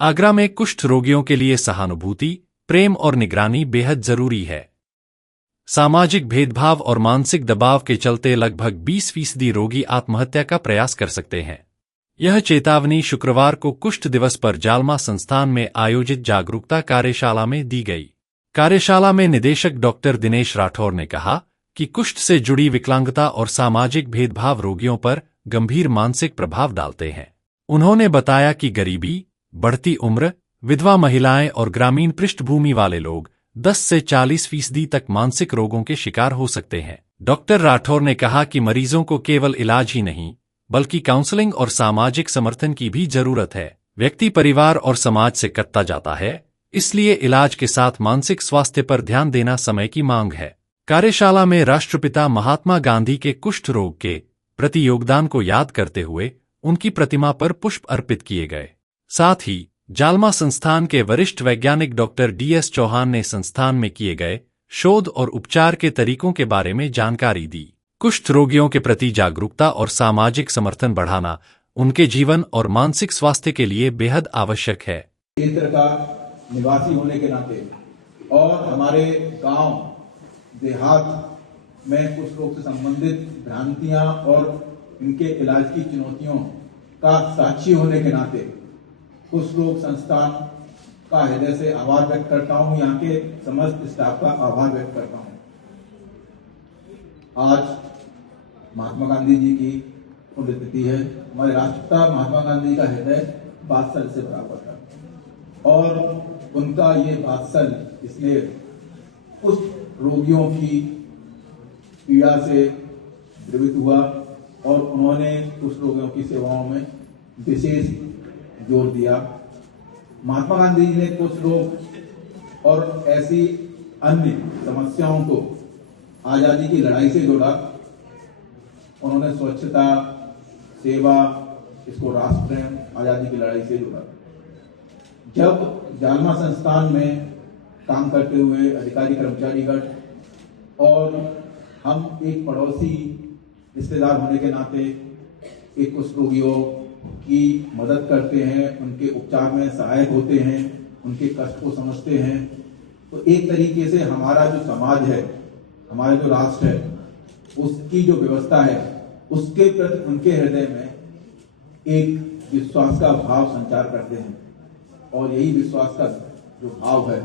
आगरा में कुष्ठ रोगियों के लिए सहानुभूति, प्रेम और निगरानी बेहद जरूरी है। सामाजिक भेदभाव और मानसिक दबाव के चलते लगभग 20% रोगी आत्महत्या का प्रयास कर सकते हैं। यह चेतावनी शुक्रवार को कुष्ठ दिवस पर जालमा संस्थान में आयोजित जागरूकता कार्यशाला में दी गई। कार्यशाला में निदेशक डॉक्टर दिनेश राठौर ने कहा कि कुष्ठ से जुड़ी विकलांगता और सामाजिक भेदभाव रोगियों पर गंभीर मानसिक प्रभाव डालते हैं। उन्होंने बताया कि गरीबी, बढ़ती उम्र, विधवा महिलाएं और ग्रामीण पृष्ठभूमि वाले लोग 10 से 40% तक मानसिक रोगों के शिकार हो सकते हैं। डॉक्टर राठौर ने कहा कि मरीजों को केवल इलाज ही नहीं, बल्कि काउंसलिंग और सामाजिक समर्थन की भी जरूरत है। व्यक्ति परिवार और समाज से कटता जाता है, इसलिए इलाज के साथ मानसिक स्वास्थ्य पर ध्यान देना समय की मांग है। कार्यशाला में राष्ट्रपिता महात्मा गांधी के कुष्ठ रोग के प्रति योगदान को याद करते हुए उनकी प्रतिमा पर पुष्प अर्पित किए गए। साथ ही जालमा संस्थान के वरिष्ठ वैज्ञानिक डॉक्टर DS चौहान ने संस्थान में किए गए शोध और उपचार के तरीकों के बारे में जानकारी दी। कुष्ठ रोगियों के प्रति जागरूकता और सामाजिक समर्थन बढ़ाना उनके जीवन और मानसिक स्वास्थ्य के लिए बेहद आवश्यक है। क्षेत्र का निवासी होने के नाते और हमारे गांव देहात में कुष्ठ रोग से संबंधित भ्रांतियां और इनके इलाज की चुनौतियों का साक्षी होने के नाते कुष्ठ रोग संस्थान का हृदय से आभार व्यक्त करता हूं। यहाँ के समस्त स्टाफ का आभार व्यक्त करता हूं। आज महात्मा गांधी जी की पुण्यतिथि है। हमारे राष्ट्रपिता महात्मा गांधी का हृदय वात्सल्य से भरा हुआ था और उनका ये वात्सल्य इसलिए कुष्ठ रोगियों की पीड़ा से द्रवित हुआ और उन्होंने कुष्ठ रोगियों की सेवाओं में विशेष जोर दिया। महात्मा गांधी जी ने कुष्ठ रोग और ऐसी अन्य समस्याओं को आजादी की लड़ाई से जोड़ा। उन्होंने स्वच्छता, सेवा, इसको राष्ट्र प्रेम, आजादी की लड़ाई से जोड़ा। जब जालमा संस्थान में काम करते हुए अधिकारी कर्मचारीगण और हम एक पड़ोसी रिश्तेदार होने के नाते एक कुष्ठ रोगियों की मदद करते हैं, उनके उपचार में सहायक होते हैं, उनके कष्ट को समझते हैं, तो एक तरीके से हमारा जो समाज है, हमारा जो राष्ट्र है, उसकी जो व्यवस्था है, उसके प्रति उनके हृदय में एक विश्वास का भाव संचार करते हैं और यही विश्वास का जो भाव है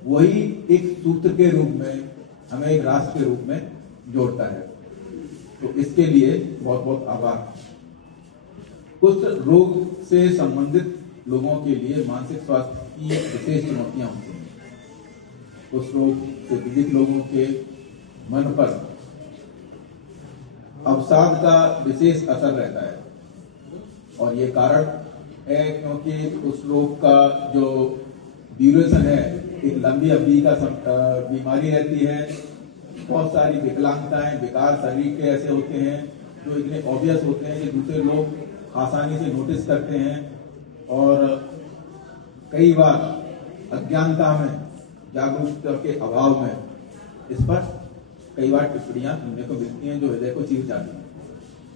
वही एक सूत्र के रूप में हमें एक राष्ट्र के रूप में जोड़ता है। तो इसके लिए बहुत बहुत आभार। कुष्ठ रोग से संबंधित लोगों के लिए मानसिक स्वास्थ्य की विशेष चुनौतियां होती हैं। कुष्ठ रोग से पीड़ित लोगों के मन पर अवसाद का विशेष असर रहता है और ये कारण है क्योंकि कुष्ठ रोग का जो ड्यूरेशन है एक लंबी अवधि का बीमारी रहती है। बहुत सारी विकलांगताएं, विकार शरीर के ऐसे होते हैं जो इतने ऑब्वियस होते हैं कि दूसरे लोग आसानी से नोटिस करते हैं और कई बार अज्ञानता में, जागरूकता के अभाव में इस पर कई बार टिप्पणियां सुनने को मिलती हैं जो हृदय को चीर जाती हैं।